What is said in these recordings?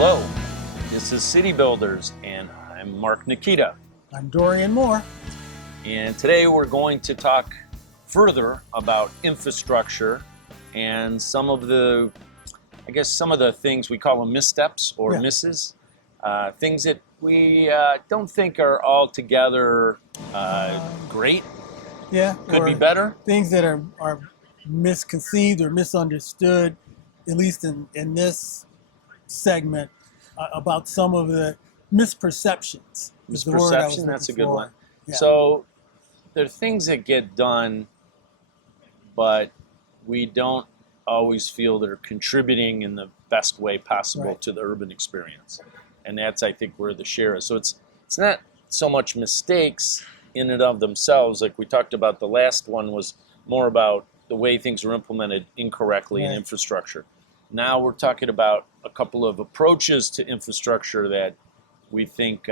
Hello, this is City Builders, and I'm Mark Nikita. I'm Dorian Moore. And today we're going to talk further about infrastructure and some of the things we call them missteps or misses, things that we don't think are altogether great. Yeah, could be better. Things that are misconceived or misunderstood, at least in this segment, about some of the misperceptions. Misperception, that's a good one. Yeah. So there are things that get done, but we don't always feel they're contributing in the best way possible to the urban experience. And that's, I think, where the share is. So it's not so much mistakes in and of themselves. Like we talked about, the last one was more about the way things are implemented incorrectly in infrastructure. Now we're talking about a couple of approaches to infrastructure that we think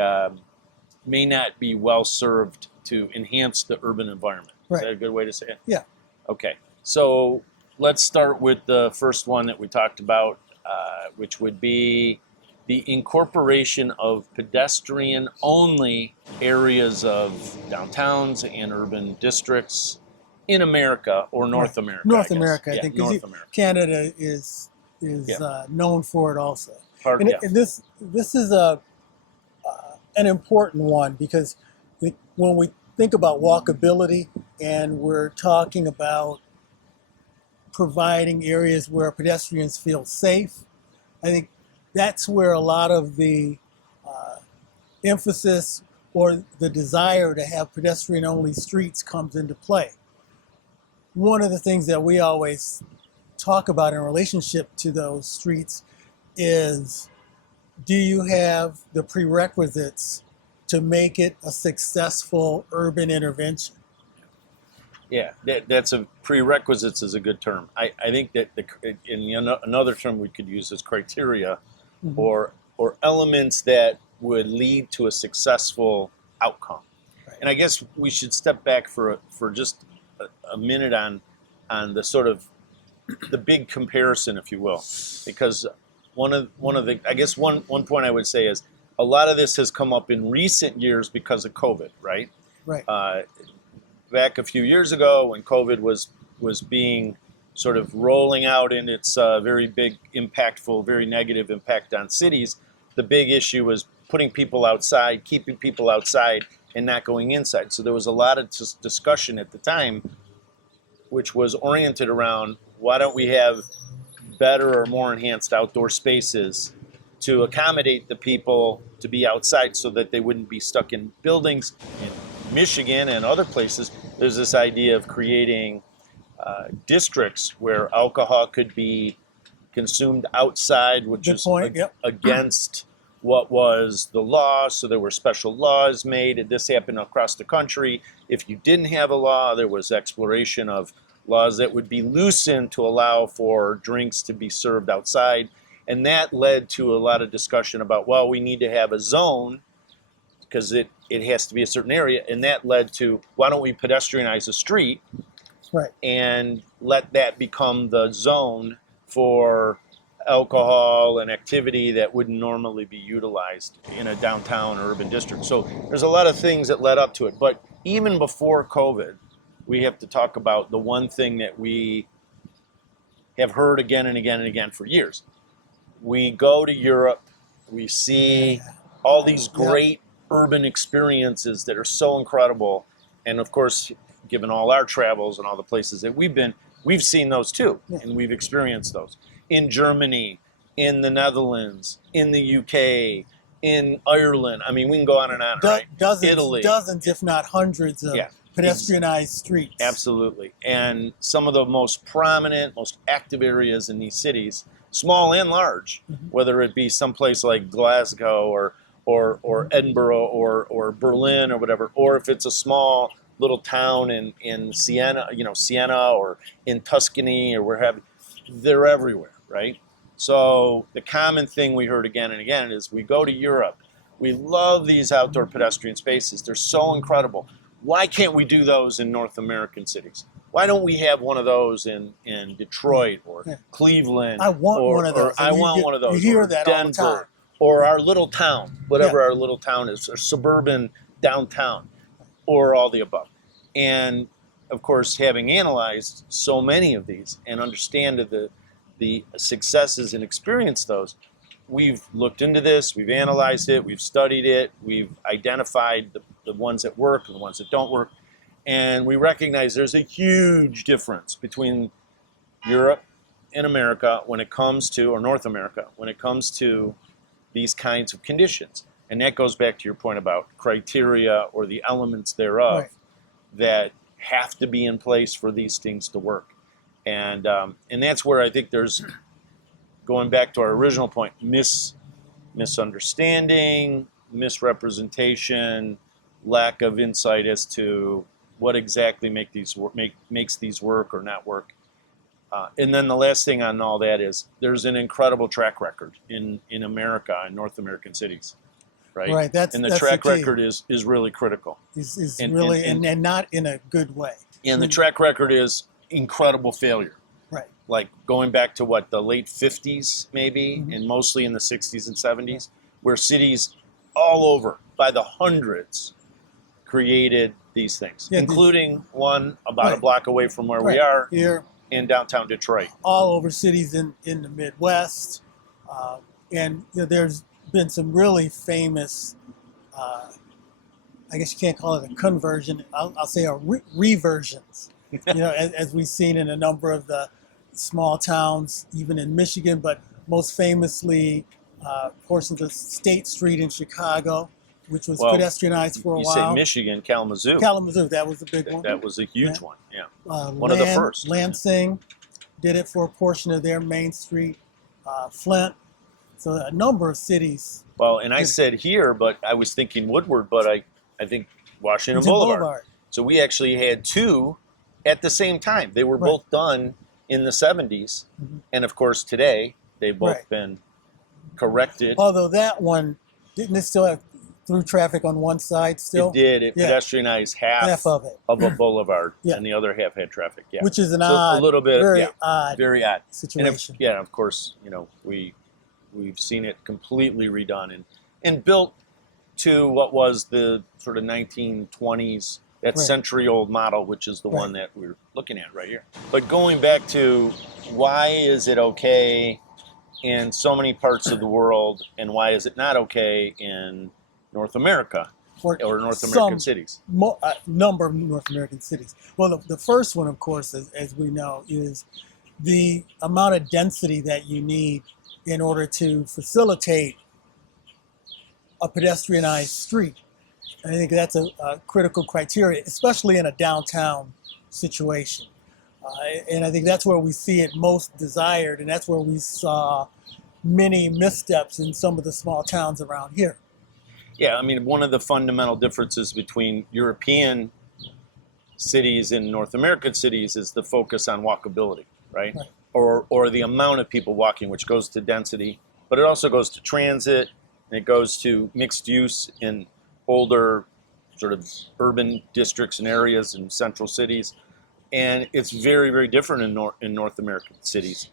may not be well served to enhance the urban environment. Is that a good way to say it? Yeah. Okay. So let's start with the first one that we talked about, which would be the incorporation of pedestrian-only areas of downtowns and urban districts in America or North America. North America, I think, because Canada is known for it also. And this is an important one, because when we think about walkability and we're talking about providing areas where pedestrians feel safe, I think that's where a lot of the emphasis or the desire to have pedestrian-only streets comes into play. One of the things that we always talk about in relationship to those streets is, do you have the prerequisites to make it a successful urban intervention? Yeah, that's a prerequisites is a good term. I think that another term we could use is criteria, or elements that would lead to a successful outcome. Right. And I guess we should step back for just a minute on the sort of the big comparison, if you will, because one of the one point I would say is a lot of this has come up in recent years because of COVID, right? Right. Back a few years ago, when COVID was being sort of rolling out in its very big, impactful, very negative impact on cities, the big issue was putting people outside, keeping people outside, and not going inside. So there was a lot of discussion at the time, which was oriented around, why don't we have better or more enhanced outdoor spaces to accommodate the people to be outside so that they wouldn't be stuck in buildings. In Michigan and other places, there's this idea of creating districts where alcohol could be consumed outside, which is against what was the law. So there were special laws made, and this happened across the country. If you didn't have a law, there was exploration of laws that would be loosened to allow for drinks to be served outside. And that led to a lot of discussion about, well, we need to have a zone because it has to be a certain area. And that led to, why don't we pedestrianize a street and let that become the zone for alcohol and activity that wouldn't normally be utilized in a downtown or urban district. So there's a lot of things that led up to it. But even before COVID, we have to talk about the one thing that we have heard again and again and again for years. We go to Europe, we see all these great urban experiences that are so incredible. And of course, given all our travels and all the places that we've been, we've seen those too, and we've experienced those. In Germany, in the Netherlands, in the UK, in Ireland. I mean, we can go on and on, right? Italy. Dozens, if not hundreds of pedestrianized streets. Absolutely. And some of the most prominent, most active areas in these cities, small and large, whether it be someplace like Glasgow or Edinburgh or Berlin or whatever, or if it's a small little town in Siena, Siena or in Tuscany or where have you, they're everywhere, right? So the common thing we heard again and again is, we go to Europe, we love these outdoor pedestrian spaces, they're so incredible. Why can't we do those in North American cities? Why don't we have one of those in Detroit or Cleveland? I want one of those. I want one of those. You hear that Denver, all the time. or our little town, whatever our little town is, or suburban downtown, or all the above. And of course, having analyzed so many of these and understand the successes and experienced those, we've looked into this, we've analyzed it, we've studied it, we've identified the ones that work and the ones that don't work. And we recognize there's a huge difference between Europe and America when it comes to, or North America, when it comes to these kinds of conditions. And that goes back to your point about criteria or the elements thereof that have to be in place for these things to work. And that's where I think there's, going back to our original point, misunderstanding, misrepresentation, lack of insight as to what exactly makes these work or not work. And then the last thing on all that is there's an incredible track record in America, in North American cities, right? Right. That's the track record is really critical. Is really and not in a good way. And the track record is incredible failure. Right. Like going back to the late 50s maybe, and mostly in the 60s and 70s, where cities all over by the hundreds created these things, including one about a block away from where we are here in downtown Detroit. All over cities in the Midwest. And there's been some really famous, I guess you can't call it a conversion, I'll say reversions, as we've seen in a number of the small towns, even in Michigan, but most famously portions of State Street in Chicago, which was pedestrianized for a while. You say Michigan, Kalamazoo. Kalamazoo, that was the big one. That was a huge one, yeah. One of the first. Lansing did it for a portion of their Main Street. Flint. So a number of cities. Well, and I said here, but I was thinking Woodward, but I think Washington Boulevard. So we actually had two at the same time. They were both done in the 70s. And of course, today, they've both been corrected. Although that one, didn't it still have through traffic on one side still? It did. It pedestrianized half of it. Of a boulevard, and the other half had traffic. Yeah, which is a little bit very odd situation. And of course, we've seen it completely redone and built to what was the sort of 1920s, that century-old model, which is the one that we're looking at right here. But going back to why is it okay in so many parts of the world, and why is it not okay in North America or North American cities? Number of North American cities. Well, the first one, of course, as we know, is the amount of density that you need in order to facilitate a pedestrianized street. I think that's a critical criteria, especially in a downtown situation. And I think that's where we see it most desired, and that's where we saw many missteps in some of the small towns around here. Yeah, I mean, one of the fundamental differences between European cities and North American cities is the focus on walkability, right? Or the amount of people walking, which goes to density, but it also goes to transit, and it goes to mixed use in older sort of urban districts and areas in central cities. And it's very, very different in North American cities.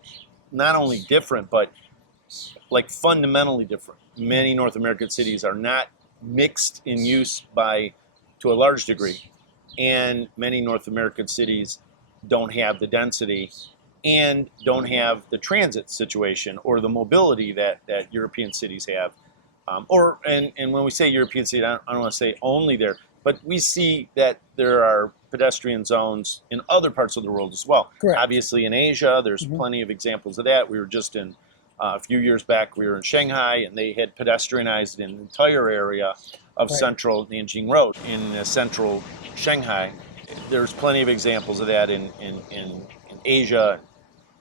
Not only different, but like fundamentally different. Many North American cities are not mixed in use to a large degree, and many North American cities don't have the density and don't have the transit situation or the mobility that European cities have. And when we say European cities, I don't want to say only there, but we see that there are pedestrian zones in other parts of the world as well. Correct. Obviously in Asia, there's plenty of examples of that. We were just in a few years back, we were in Shanghai, and they had pedestrianized an entire area of central Nanjing Road in central Shanghai. There's plenty of examples of that in Asia,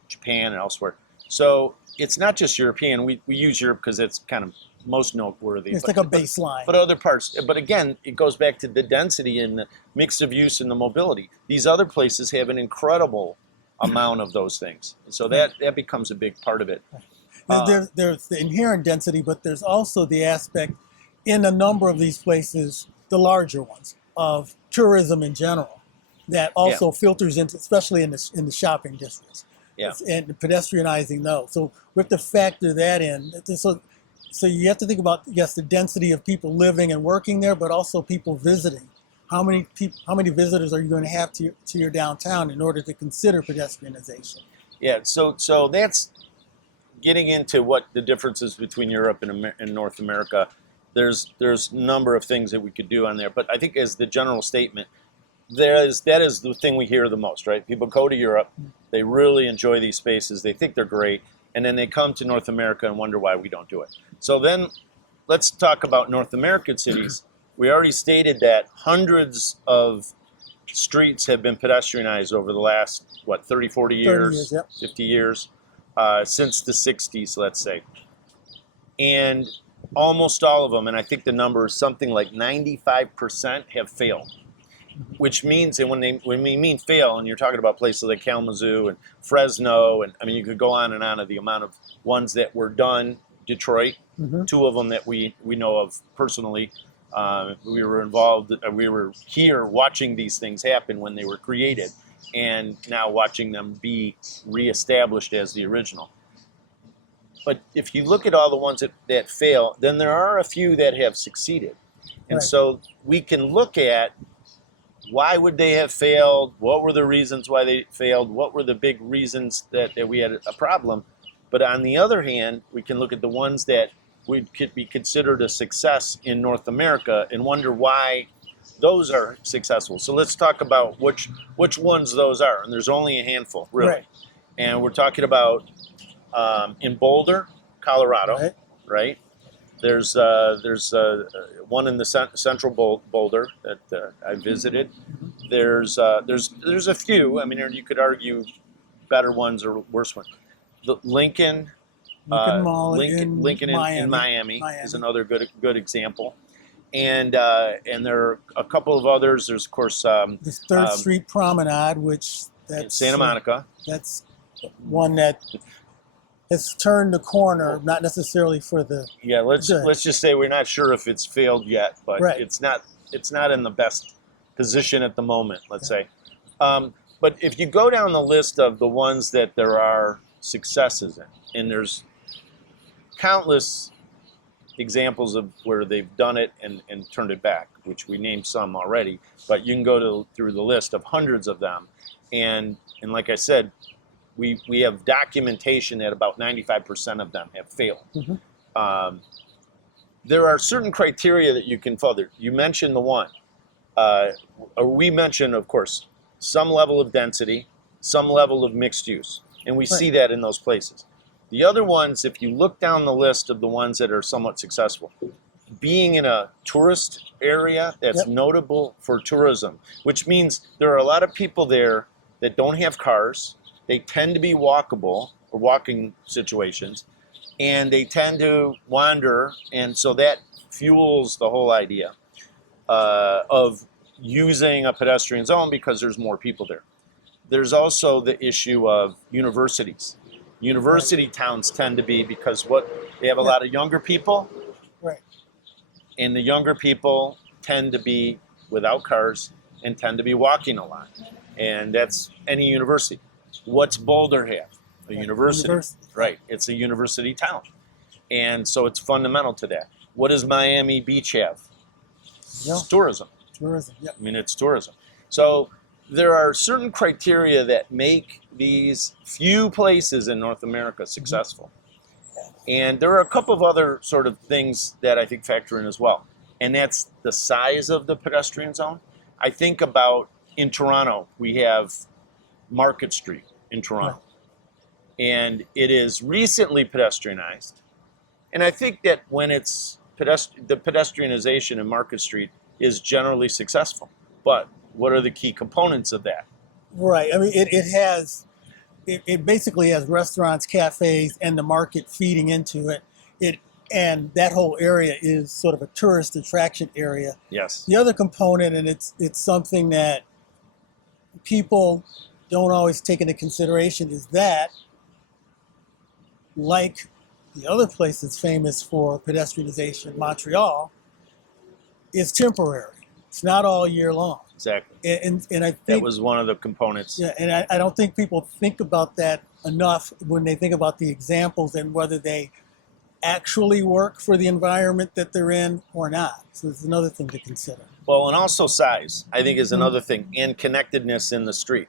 Japan, and elsewhere. So it's not just European. We use Europe because it's kind of most noteworthy. It's like a baseline. But other parts, but again, it goes back to the density and the mix of use and the mobility. These other places have an incredible amount of those things. So that becomes a big part of it. There's the inherent density, but there's also the aspect in a number of these places, the larger ones, of tourism in general, that also filters into, especially in the shopping districts, and pedestrianizing those. So we have to factor that in. So So you have to think about, yes, the density of people living and working there, but also people visiting. How many visitors are you going to have to your downtown in order to consider pedestrianization? Yeah, so that's getting into what the differences between Europe and North America. There's a number of things that we could do on there, but I think as the general statement, that is the thing we hear the most, right? People go to Europe, they really enjoy these spaces, they think they're great, and then they come to North America and wonder why we don't do it. So then let's talk about North American cities. We already stated that hundreds of streets have been pedestrianized over the last, 30, 40 years, 30 years, yep. 50 years, since the 60s, let's say. And almost all of them, and I think the number is something like 95%, have failed. Which means, and when we mean fail, and you're talking about places like Kalamazoo and Fresno, and I mean, you could go on and on of the amount of ones that were done. Detroit, two of them that we know of personally. We were involved, we were here watching these things happen when they were created, and now watching them be reestablished as the original. But if you look at all the ones that fail, then there are a few that have succeeded. And Right. so we can look at why would they have failed? What were the reasons why they failed? What were the big reasons that we had a problem? But on the other hand, we can look at the ones that could be considered a success in North America and wonder why those are successful. So let's talk about which ones those are. And there's only a handful, really. Right. And we're talking about in Boulder, Colorado, right? There's one in the central Boulder that I visited. There's a few. I mean, you could argue better ones or worse ones. The Lincoln Mall Lincoln in Miami is another good example. And there are a couple of others. There's of course this Third Street Promenade, which that's Santa Monica. That's one that has turned the corner, not necessarily for the let's just say we're not sure if it's failed yet, but Right. it's not in the best position at the moment, let's say. But if you go down the list of the ones that there are successes in, and there's countless examples of where they've done it and turned it back, which we named some already, but you can go through the list of hundreds of them, and like I said, we have documentation that about 95% of them have failed. There are certain criteria that you can follow. You mentioned the one, or we mentioned, of course, some level of density, some level of mixed use, and we see that in those places. The other ones, if you look down the list of the ones that are somewhat successful, being in a tourist area that's notable for tourism, which means there are a lot of people there that don't have cars. They tend to be walkable or walking situations, and they tend to wander, and so that fuels the whole idea of using a pedestrian zone because there's more people there. There's also the issue of universities. University towns tend to be because they have a lot of younger people, and the younger people tend to be without cars and tend to be walking a lot, and that's any university. What's Boulder have? A university. Right. It's a university town. And so it's fundamental to that. What does Miami Beach have? It's tourism. Tourism, I mean, it's tourism. So there are certain criteria that make these few places in North America successful. And there are a couple of other sort of things that I think factor in as well. And that's the size of the pedestrian zone. I think about in Toronto, we have Market Street in Toronto. And it is recently pedestrianized. And I think that when it's the pedestrianization in Market Street is generally successful. But what are the key components of that? Right. I mean, it basically has restaurants, cafes, and the market feeding into it. And that whole area is sort of a tourist attraction area. Yes. The other component, and it's something that people don't always take into consideration, is that, like the other place that's famous for pedestrianization, Montreal, is temporary. It's not all year long. Exactly. And I think that was one of the components. Yeah, and I don't think people think about that enough when they think about the examples and whether they actually work for the environment that they're in or not. So it's another thing to consider. Well, and also size, I think, is another thing, and connectedness in the street.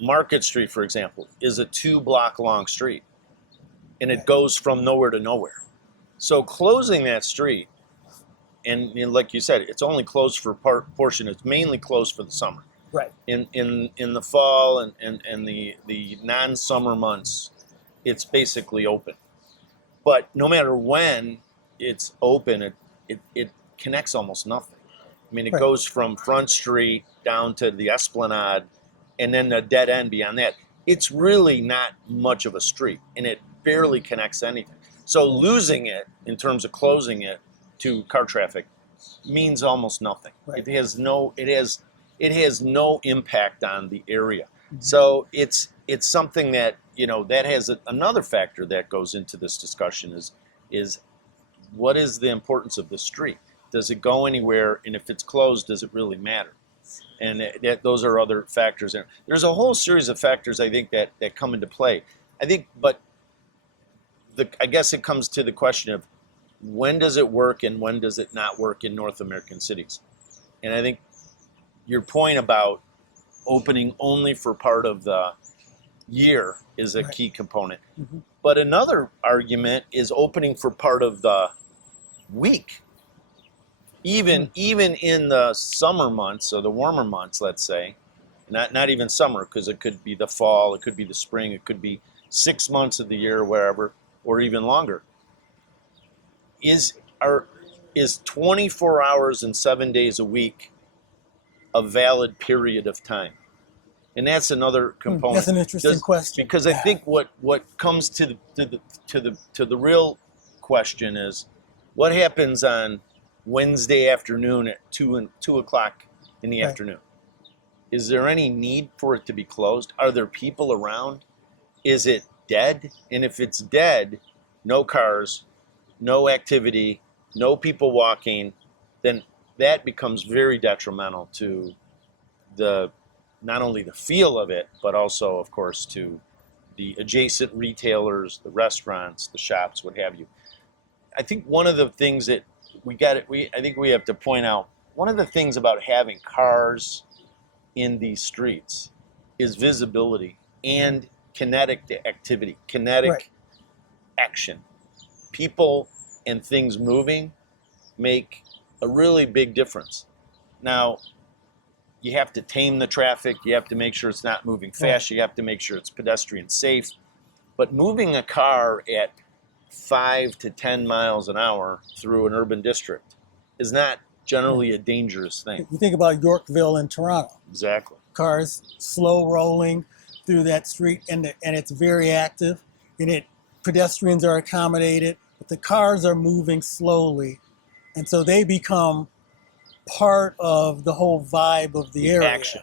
Market Street, for example, is a 2-block long street, and it goes from nowhere to nowhere. So closing that street, and like you said, it's only closed for portion. It's mainly closed for the summer. Right. In the fall and the non-summer months, it's basically open. But no matter when it's open, it connects almost nothing. I mean, it goes from Front Street down to the Esplanade, and then the dead end beyond that. It's really not much of a street, and it barely connects anything. So losing it in terms of closing it to car traffic means almost nothing. Right. It has no impact on the area. So it's something that, that has another factor that goes into this discussion is what is the importance of the street? Does it go anywhere? And if it's closed, does it really matter? And those are other factors. And there's a whole series of factors, I think, that come into play. I think, but I guess it comes to the question of when does it work and when does it not work in North American cities? And I think your point about opening only for part of the year is a key component. But another argument is opening for part of the week. Even in the summer months or the warmer months, let's say, not even summer, because it could be the fall, it could be the spring, it could be 6 months of the year, wherever, or even longer. Is 24 hours and 7 days a week a valid period of time? And that's another component. That's an interesting question. Because I think what comes to the real question is what happens on Wednesday afternoon at 2 o'clock in the afternoon. Is there any need for it to be closed? Are there people around? Is it dead? And if it's dead, no cars, no activity, no people walking, then that becomes very detrimental to not only the feel of it, but also, of course, to the adjacent retailers, the restaurants, the shops, what have you. I think one of the things that I think we have to point out, one of the things about having cars in these streets is visibility and kinetic activity, kinetic action. People and things moving make a really big difference. Now, you have to tame the traffic. You have to make sure it's not moving fast. You have to make sure it's pedestrian safe. But moving a car at 5 to 10 miles an hour through an urban district is not generally a dangerous thing. You think about Yorkville in Toronto. Exactly. Cars slow rolling through that street, and it's very active, and pedestrians are accommodated, but the cars are moving slowly, and so they become part of the whole vibe of the area. Action.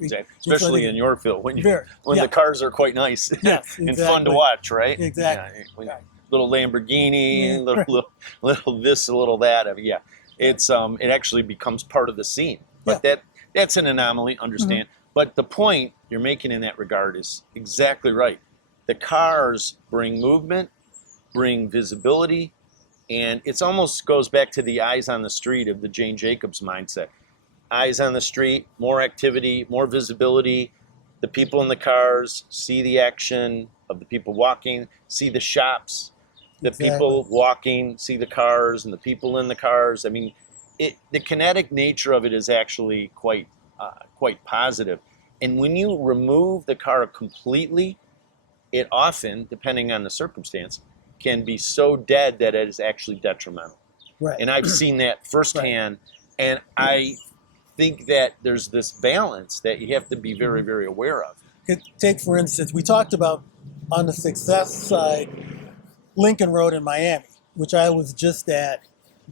Exactly. Especially in Yorkville when yeah. the cars are quite nice Yes, and fun to watch, right? Exactly. Yeah, little Lamborghini, little this, a little that. Yeah, it actually becomes part of the scene. But that's an anomaly, understand. But the point you're making in that regard is exactly right. The cars bring movement, bring visibility, and it almost goes back to the eyes on the street of the Jane Jacobs mindset. Eyes on the street, more activity, more visibility. The people in the cars see the action of the people walking, see the shops, the people walking, see the cars and the people in the cars. I mean, the kinetic nature of it is actually quite positive. And when you remove the car completely, it often, depending on the circumstance, can be so dead that it is actually detrimental. Right. And I've seen that firsthand, and I think that there's this balance that you have to be very, very aware of. Take, for instance, we talked about on the success side, Lincoln Road in Miami, which I was just at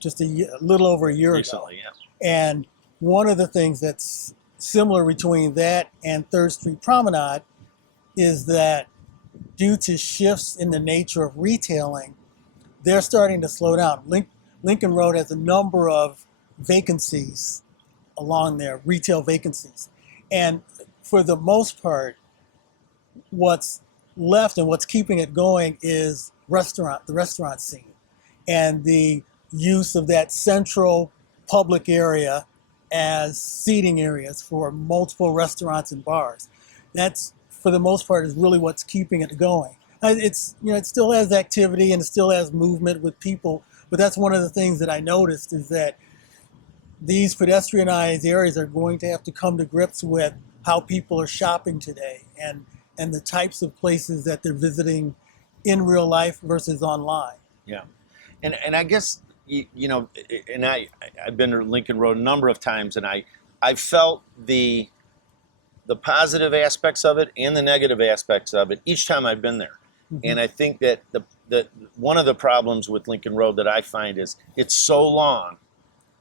a little over a year Recently, ago. Yeah. And one of the things that's similar between that and 3rd Street Promenade is that due to shifts in the nature of retailing, they're starting to slow down. Lincoln Road has a number of vacancies along there, retail vacancies. And for the most part, what's left and what's keeping it going is the restaurant scene. and the use of that central public area as seating areas for multiple restaurants and bars. That's, for the most part, is really what's keeping it going. It's, it still has activity and it still has movement with people, but that's one of the things that I noticed, is that these pedestrianized areas are going to have to come to grips with how people are shopping today, and the types of places that they're visiting in real life versus online. Yeah, and I guess and I've been to Lincoln Road a number of times, and I felt the positive aspects of it and the negative aspects of it each time I've been there. Mm-hmm. And I think that the one of the problems with Lincoln Road that I find is it's so long.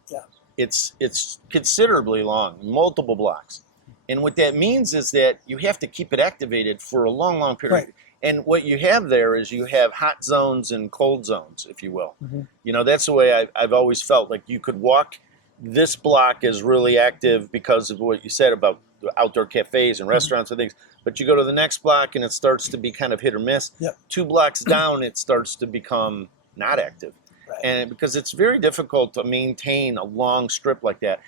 Yeah. It's considerably long, multiple blocks. And what that means is that you have to keep it activated for a long, long period. Right. And what you have there is you have hot zones and cold zones, if you will. Mm-hmm. That's the way I've always felt. Like you could walk, this block is really active because of what you said about outdoor cafes and restaurants and things. But you go to the next block and it starts to be kind of hit or miss. Yep. 2 blocks down, it starts to become not active. Right. And because it's very difficult to maintain a long strip like that.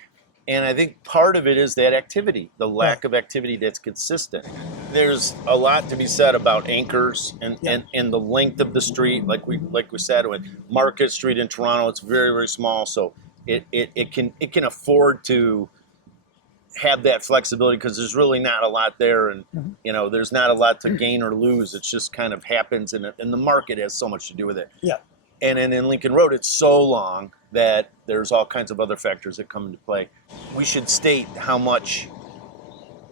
And I think part of it is that activity, the lack of activity that's consistent. There's a lot to be said about anchors and the length of the street. Like we said, with Market Street in Toronto, it's very, very small. So it can afford to have that flexibility because there's really not a lot there, and there's not a lot to gain or lose. It just kind of happens, and the market has so much to do with it. Yeah. And then in Lincoln Road, it's so long that there's all kinds of other factors that come into play. We should state how much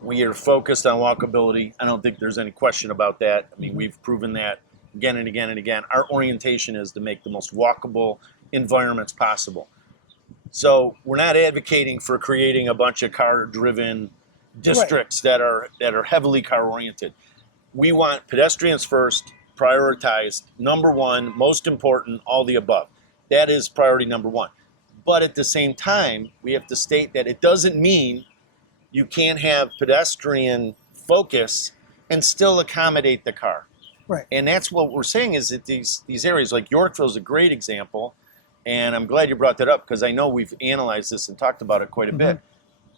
we are focused on walkability. I don't think there's any question about that. I mean, we've proven that again and again and again. Our orientation is to make the most walkable environments possible. So we're not advocating for creating a bunch of car-driven districts that are heavily car-oriented. We want pedestrians first, prioritized, number one, most important, all the above. That is priority number one. But at the same time, we have to state that it doesn't mean you can't have pedestrian focus and still accommodate the car. Right. And that's what we're saying, is that these areas, like Yorkville is a great example, and I'm glad you brought that up because I know we've analyzed this and talked about it quite a bit.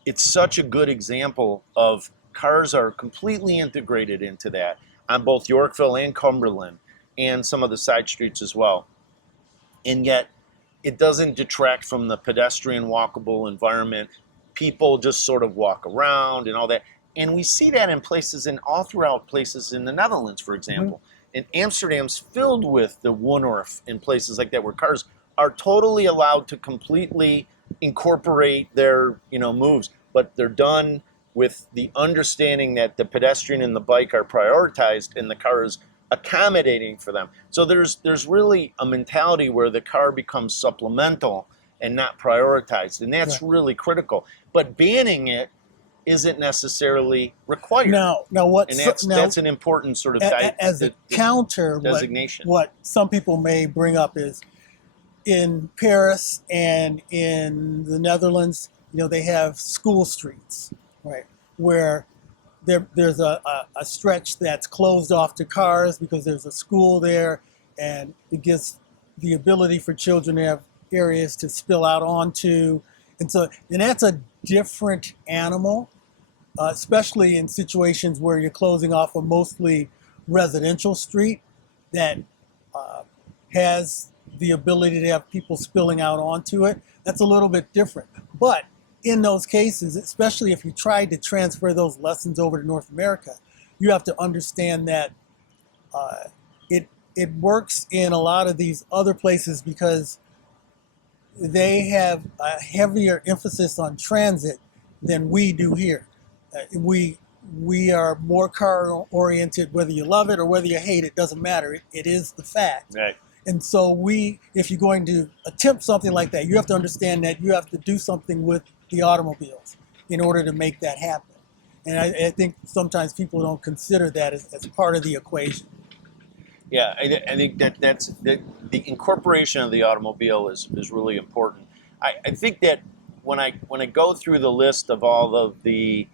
It's such a good example of cars are completely integrated into that on both Yorkville and Cumberland and some of the side streets as well. And yet it doesn't detract from the pedestrian walkable environment. People just sort of walk around and all that. And we see that in places, all throughout places in the Netherlands, for example. And Amsterdam's filled with the Woonorf and places like that where cars are totally allowed to completely incorporate their moves, but they're done with the understanding that the pedestrian and the bike are prioritized and the car is accommodating for them. So there's really a mentality where the car becomes supplemental and not prioritized, and that's really critical. But banning it isn't necessarily required. Now that's an important sort of as a counter designation. What some people may bring up is in Paris and in the Netherlands, they have school streets, right, where there's a stretch that's closed off to cars because there's a school there, and it gives the ability for children to have areas to spill out onto. And that's a different animal, especially in situations where you're closing off a mostly residential street that has the ability to have people spilling out onto it. That's a little bit different. But in those cases, especially if you try to transfer those lessons over to North America, you have to understand that it works in a lot of these other places because they have a heavier emphasis on transit than we do here. We are more car oriented, whether you love it or whether you hate it, doesn't matter. It is the fact. Right. And so if you're going to attempt something like that, you have to understand that you have to do something with the automobiles in order to make that happen. And I think sometimes people don't consider that as part of the equation. Yeah, I think that's the incorporation of the automobile is really important. I think that when I go through the list of all of the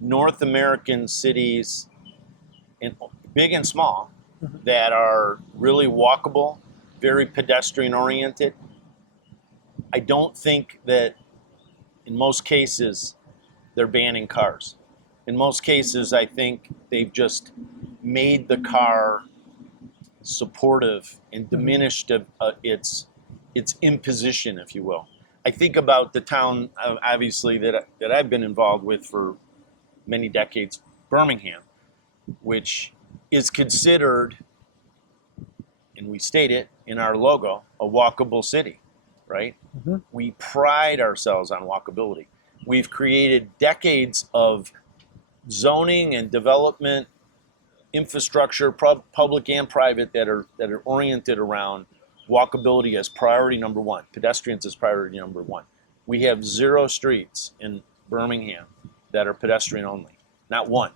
North American cities, big and small, that are really walkable, very pedestrian oriented. I don't think that in most cases they're banning cars. In most cases, I think they've just made the car supportive and diminished its imposition, if you will. I think about the town, obviously, that I've been involved with for many decades, Birmingham, which is considered, and we state it in our logo, a walkable city, right? Mm-hmm. We pride ourselves on walkability. We've created decades of zoning and development infrastructure, public and private, that are oriented around walkability as priority number one, pedestrians as priority number one. We have 0 streets in Birmingham that are pedestrian only, not one.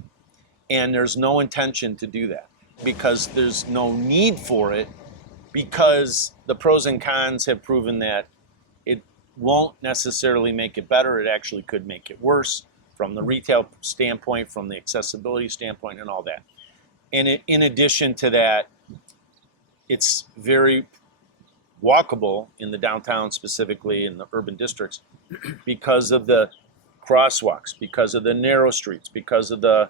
And there's no intention to do that because there's no need for it, because the pros and cons have proven that it won't necessarily make it better. It actually could make it worse from the retail standpoint, from the accessibility standpoint, and all that. And in addition to that, it's very walkable in the downtown, specifically in the urban districts, because of the crosswalks, because of the narrow streets, because of the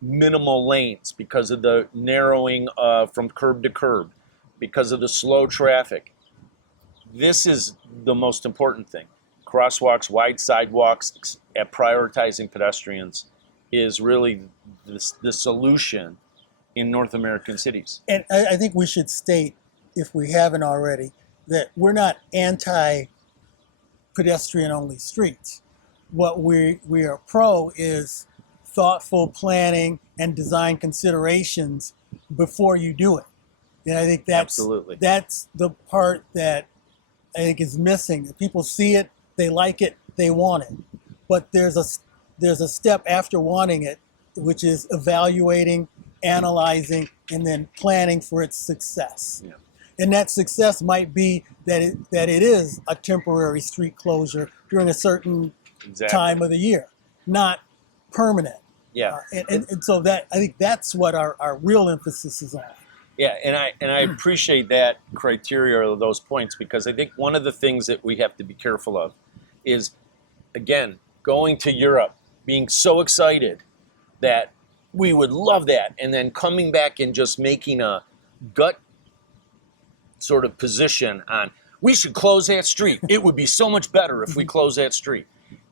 minimal lanes, because of the narrowing from curb to curb, because of the slow traffic. This is the most important thing. Crosswalks, wide sidewalks, at prioritizing pedestrians is really the solution in North American cities. And I think we should state, if we haven't already, that we're not anti-pedestrian-only streets. What we are pro is thoughtful planning and design considerations before you do it. And I think Absolutely. that's the part that I think is missing. People see it, they like it, they want it. But there's a step after wanting it, which is evaluating, analyzing, and then planning for its success. Yeah. And that success might be that it is a temporary street closure during a certain time of the year, not permanent. Yeah. And so that, I think that's what our real emphasis is on. Yeah, and I appreciate that criteria or those points, because I think one of the things that we have to be careful of is, again, going to Europe, being so excited that we would love that, and then coming back and just making a gut sort of position on, we should close that street. It would be so much better if we close that street.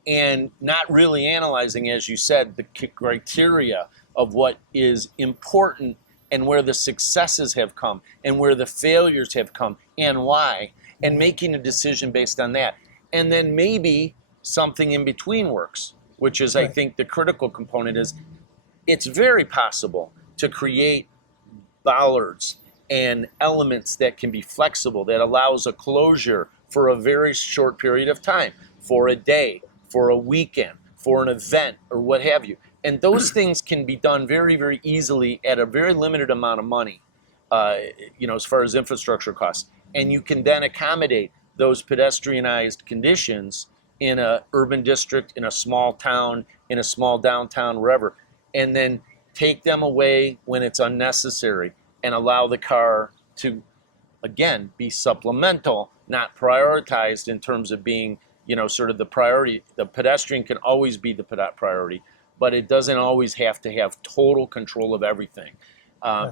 And not really analyzing, as you said, the criteria of what is important and where the successes have come and where the failures have come and why, and making a decision based on that. And then maybe something in between works, which is, I think, the critical component is, it's very possible to create bollards and elements that can be flexible, that allows a closure for a very short period of time, for a day, for a weekend, for an event, or what have you. And those things can be done very, very easily at a very limited amount of money, as far as infrastructure costs. And you can then accommodate those pedestrianized conditions in an urban district, in a small town, in a small downtown, wherever, and then take them away when it's unnecessary and allow the car to, again, be supplemental, not prioritized in terms of being, sort of the priority. The pedestrian can always be the priority, but it doesn't always have to have total control of everything,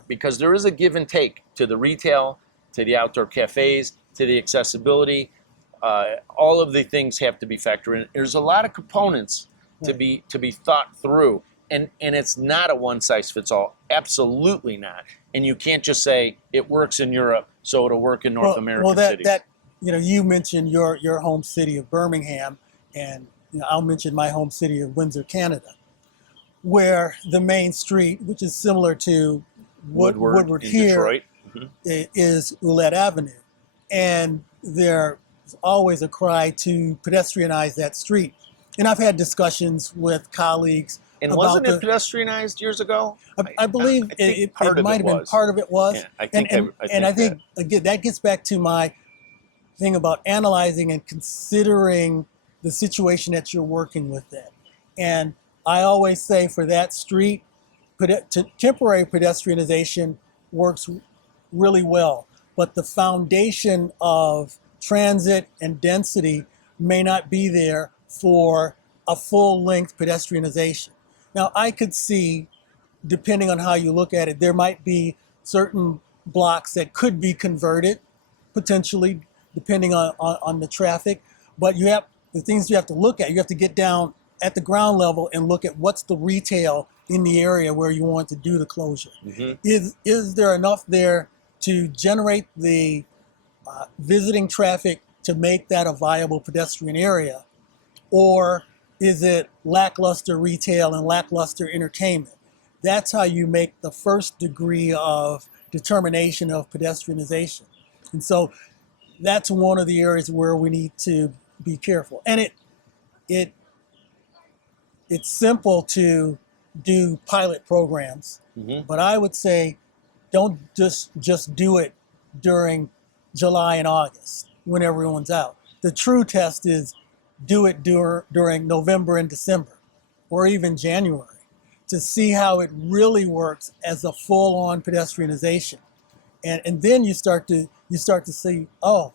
because there is a give and take to the retail, to the outdoor cafes, to the accessibility. All of the things have to be factored in. There's a lot of components to be thought through, and it's not a one size fits all. Absolutely not. And you can't just say it works in Europe, so it'll work in North American cities. You mentioned your home city of Birmingham, and I'll mention my home city of Windsor, Canada, where the main street, which is similar to Woodward here, Detroit, is Ouellette Avenue. And there's always a cry to pedestrianize that street. And I've had discussions with colleagues. And wasn't it pedestrianized years ago? I believe it might have been part of it was. Yeah, I think again, that gets back to my thing about analyzing and considering the situation that you're working with in. And I always say for that street, temporary pedestrianization works really well. but the foundation of transit and density may not be there for a full-length pedestrianization. Now, I could see, depending on how you look at it, there might be certain blocks that could be converted, potentially, depending on the traffic. But you have the things you have to look at. You have to get down at the ground level and look at what's the retail in the area where you want to do the closure. Is there enough there to generate the visiting traffic to make that a viable pedestrian area? Or is it lackluster retail and lackluster entertainment? That's how you make the first degree of determination of pedestrianization. And so that's one of the areas where we need to be careful. And it's simple to do pilot programs, but I would say don't just do it during July and August when everyone's out. The true test is do it during November and December, or even January, to see how it really works as a full-on pedestrianization. And then you start to see, oh,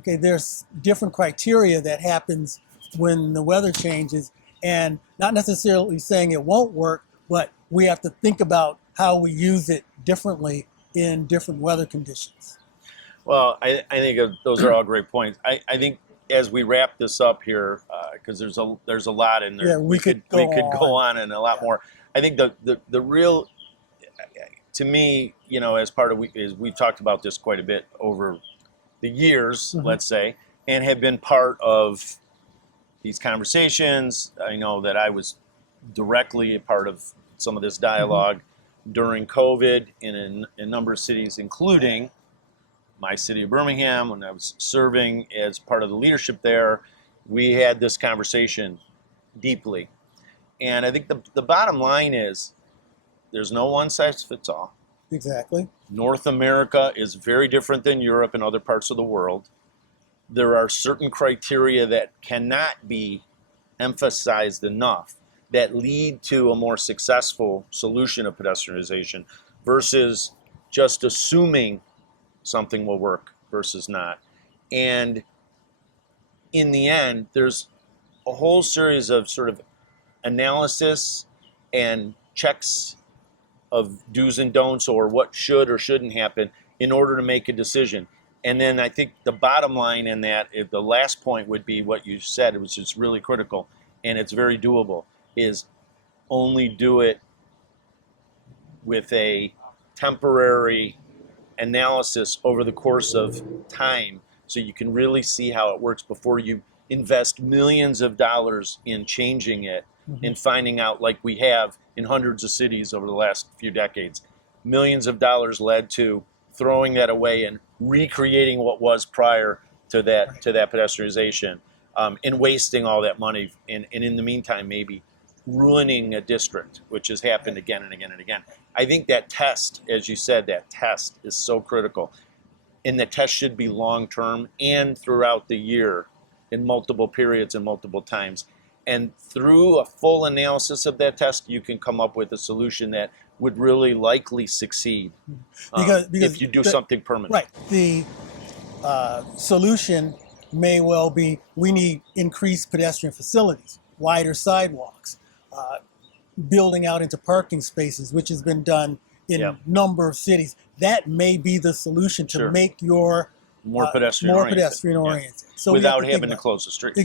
okay, there's different criteria that happens when the weather changes, and not necessarily saying it won't work, but we have to think about how we use it differently in different weather conditions. Well, I think those are all great points. I think as we wrap this up here, because there's a lot in there, Yeah, we could go on and a lot more. I think the real, to me, as part of we've talked about this quite a bit over the years, let's say, and have been part of these conversations. I know that I was directly a part of some of this dialogue during COVID in a number of cities, including my city of Birmingham. When I was serving as part of the leadership there, we had this conversation deeply. And I think the bottom line is there's no one size fits all. Exactly. North America is very different than Europe and other parts of the world. There are certain criteria that cannot be emphasized enough that lead to a more successful solution of pedestrianization versus just assuming something will work versus not. And in the end, there's a whole series of sort of analysis and checks of do's and don'ts, or what should or shouldn't happen in order to make a decision. And then I think the bottom line in that, the last point would be what you said, it was just really critical, and it's very doable, is only do it with a temporary analysis over the course of time so you can really see how it works before you invest millions of dollars in changing it and finding out, like we have in hundreds of cities over the last few decades, millions of dollars led to throwing that away and recreating what was prior to that pedestrianization, and wasting all that money, and in the meantime maybe ruining a district, which has happened again and again and again. I think that test, as you said, that test is so critical, and the test should be long-term and throughout the year in multiple periods and multiple times. And through a full analysis of that test, you can come up with a solution that would really likely succeed because if you do something permanent. Right. The solution may well be we need increased pedestrian facilities, wider sidewalks, building out into parking spaces, which has been done in a number of cities. That may be the solution to make your more pedestrian oriented. So without having to close the streets.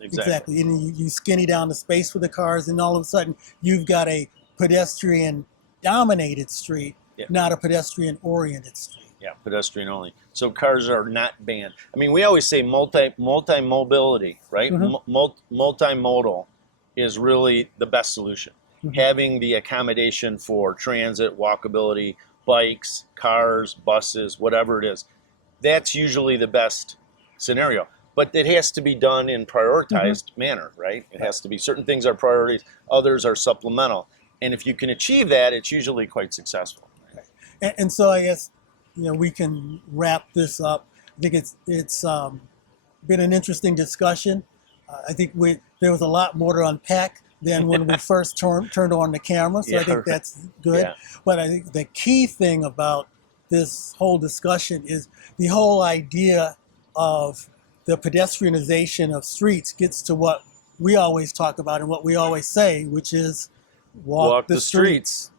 Exactly. And you skinny down the space for the cars, and all of a sudden you've got a pedestrian dominated street, not a pedestrian oriented street. Yeah, pedestrian only. So cars are not banned. I mean, we always say multi-mobility, right? Multimodal is really the best solution. Having the accommodation for transit, walkability, bikes, cars, buses, whatever it is, that's usually the best scenario. But it has to be done in prioritized manner, right? It has to be, certain things are priorities, others are supplemental. And if you can achieve that, it's usually quite successful. And so I guess, we can wrap this up. I think it's been an interesting discussion. I think there was a lot more to unpack than when we first turned on the camera, so I think that's good. But I think the key thing about this whole discussion is the whole idea of the pedestrianization of streets gets to what we always talk about and what we always say, which is walk the streets.